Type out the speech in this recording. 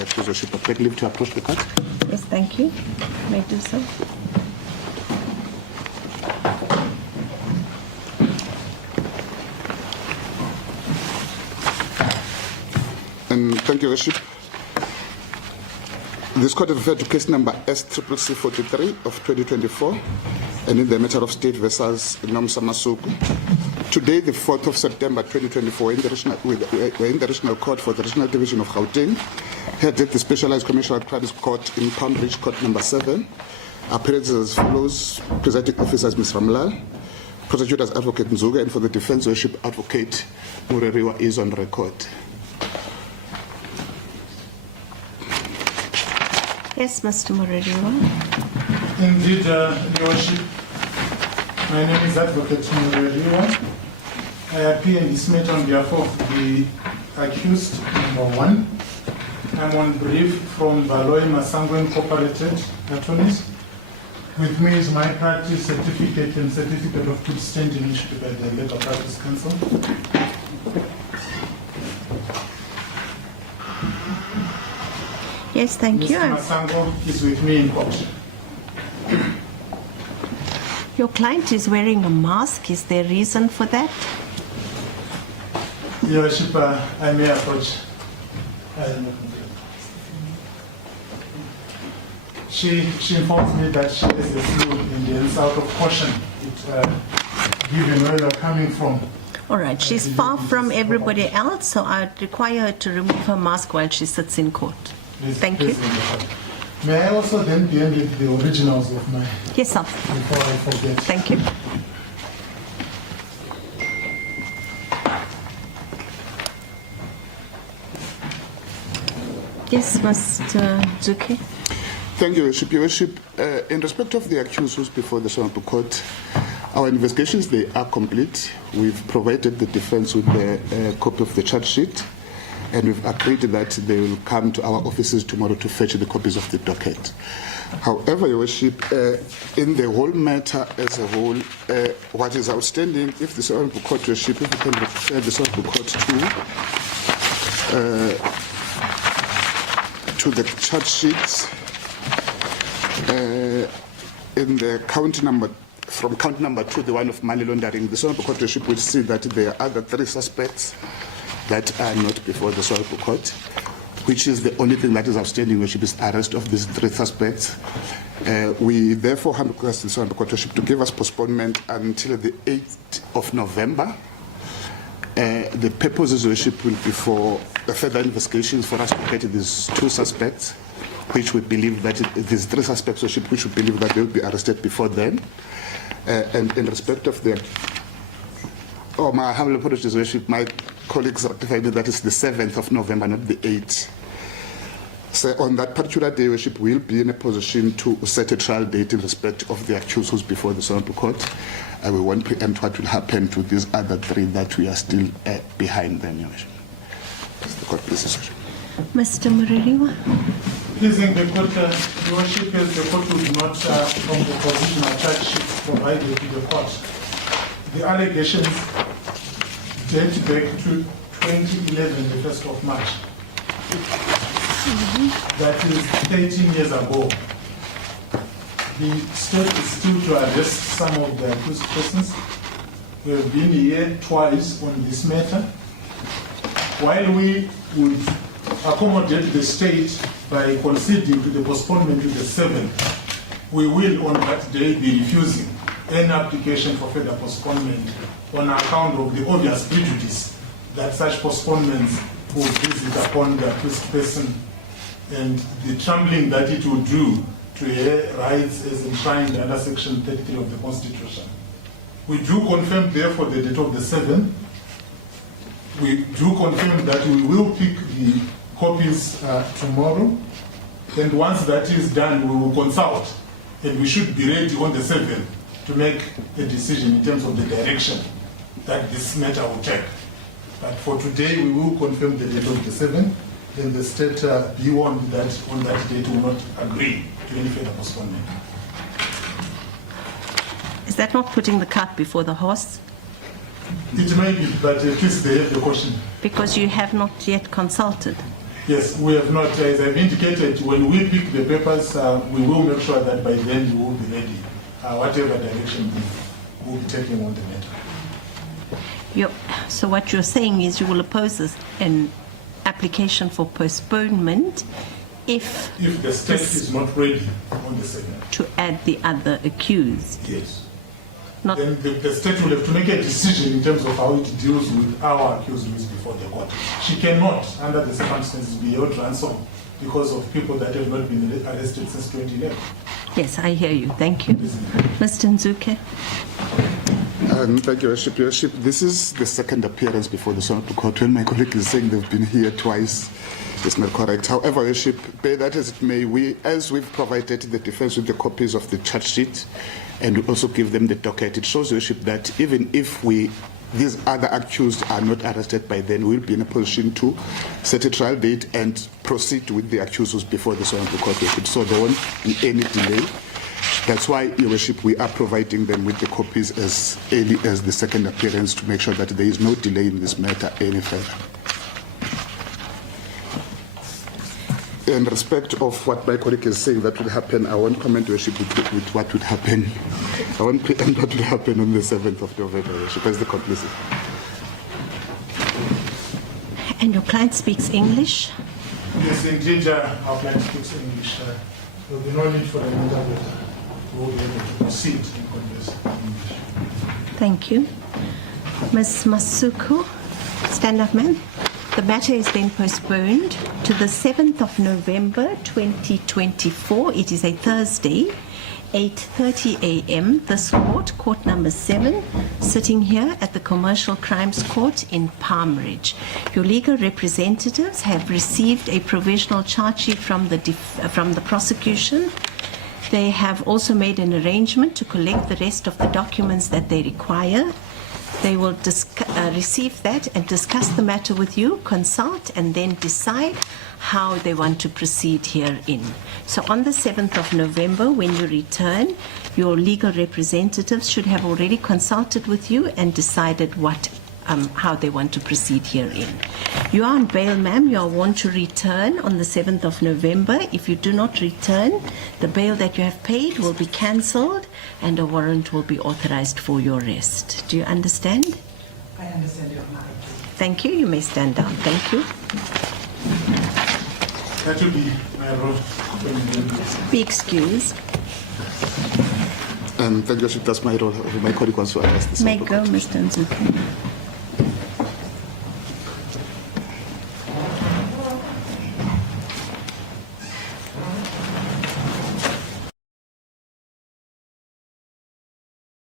the accusership. I beg leave to approach the court. Yes, thank you. May I do so? And thank you, Your Worship. This court referred to case number S-CCC-43 of 2024, and in the matter of State versus Nomsa Masuku. Today, the 4th of September 2024, we're in the Regional Court for the Regional Division of Gauteng, headed at the Specialized Commercial Crimes Court in Palm Ridge Court number 7. Appearances as follows: presiding officers Ms. Ramlal, prosecutors Advocate Nzuga, and for the defense, Worship Advocate Mureriwa is on record. Yes, Mr. Mureriwa. Indeed, Your Worship, my name is Advocate Mureriwa. I appear in this matter on behalf of the accused number 1. I'm on brief from Baloy Masango Incorporated Attorneys. With me is my practice certificate and certificate of good standing issued by the Legal Practice Council. Yes, thank you. Mr. Masango is with me in court. Your client is wearing a mask. Is there a reason for that? Your Worship, I may approach. She informs me that she has a flu in the ends out of caution, given where you're coming from. All right, she's far from everybody else, so I'd require her to remove her mask while she sits in court. Thank you. May I also then be with the originals of my... Yes, sir. Before I forget. Thank you. Yes, Mr. Zuki. Thank you, Your Worship. Your Worship, in respect of the accused who's before the Honorable Court, our investigations, they are complete. We've provided the defense with a copy of the charge sheet, and we've agreed that they will come to our offices tomorrow to fetch the copies of the docket. However, Your Worship, in the whole matter as a whole, what is outstanding, if the Honorable Court, Your Worship, if we can refer the Honorable Court to the charge sheets, in the count number, from count number 2, the one of money laundering, the Honorable Court, Your Worship, will see that there are other 3 suspects that are not before the Honorable Court, which is the only thing that is outstanding, Your Worship, is arrest of these 3 suspects. We therefore have requested the Honorable Court, Your Worship, to give us postponement until the 8th of November. The purposes, Your Worship, will be for further investigations for us to get these 2 suspects, which we believe that these 3 suspects, Your Worship, which we believe that they will be arrested before then. And in respect of the, my humble apologies, Your Worship, my colleagues rectified that it's the 7th of November, not the 8th. So on that particular day, Your Worship, we'll be in a position to set a trial date in respect of the accused who's before the Honorable Court. We won't preempt what will happen to these other 3 that we are still behind them, Your Worship. The court, please, Your Worship. Mr. Mureriwa. Pleasing the court, Your Worship, the court would not, from the positional charge sheet provided to the court, the allegations date back to 2011, the 1st of March. That is 13 years ago. The state is still to arrest some of the accused persons. We have been here twice on this matter. While we would accommodate the state by conceding to the postponement to the 7th, we will on that day be refusing any application for further postponement on account of the obvious prejudice that such postponements will visit upon the accused person and the trembling that it will do to her rights as enshrined under Section 33 of the Constitution. We do confirm, therefore, the date of the 7th. We do confirm that we will pick the copies tomorrow, and once that is done, we will consult, and we should be ready on the 7th to make a decision in terms of the direction that this matter will take. But for today, we will confirm the date of the 7th, and the state be warned that on that date will not agree to any further postponement. Is that not putting the cart before the horse? It may be, but at least they have the caution. Because you have not yet consulted. Yes, we have not. As I've indicated, when we pick the papers, we will make sure that by then we will be ready. Whatever direction we will be taking on the matter. So what you're saying is you will oppose an application for postponement if the state is not ready on the second. To add the other accused. Yes. Not Then the state will have to make a decision in terms of how it deals with our accused who is before the court. She cannot, under the circumstances, be held ransom because of people that have not been arrested since 2011. Yes, I hear you. Thank you. Mr. Nzuke. Thank you, Worship. Your Worship, this is the second appearance before the Honourable Court. When my colleague is saying they've been here twice, it's not correct. However, Worship, be that as it may, as we've provided the defence with the copies of the charge sheet and we also give them the docket, it shows, Worship, that even if these other accused are not arrested by then, we'll be in a position to set a trial date and proceed with the accused who's before the Honourable Court, Worship. So there won't be any delay. That's why, Your Worship, we are providing them with the copies as early as the second appearance to make sure that there is no delay in this matter any further. In respect of what my colleague is saying that would happen, I won't comment, Your Worship, with what would happen. I won't preempt what will happen on the 7th of November, Your Worship, as the complicit. And your client speaks English? Yes, indeed, our client speaks English. There will be no need for an interpreter. We will be able to proceed in converse in English. Thank you. Ms. Masuku, stand up, ma'am. The matter is then postponed to the 7th of November 2024. It is a Thursday, 8:30 a.m. This court number 7, sitting here at the Commercial Crimes Court in Palm Ridge. Your legal representatives have received a provisional charge sheet from the prosecution. They have also made an arrangement to collect the rest of the documents that they require. They will receive that and discuss the matter with you, consult, and then decide how they want to proceed herein. So on the 7th of November, when you return, your legal representatives should have already consulted with you and decided how they want to proceed herein. You are on bail, ma'am. You are warned to return on the 7th of November. If you do not return, the bail that you have paid will be cancelled and a warrant will be authorized for your arrest. Do you understand? I understand, Your Honor. Thank you. You may stand down. Thank you. That will be my role. Be excused. Thank you, Worship. That's my role. My colleague wants to address this. May go, Mr. Nzuki.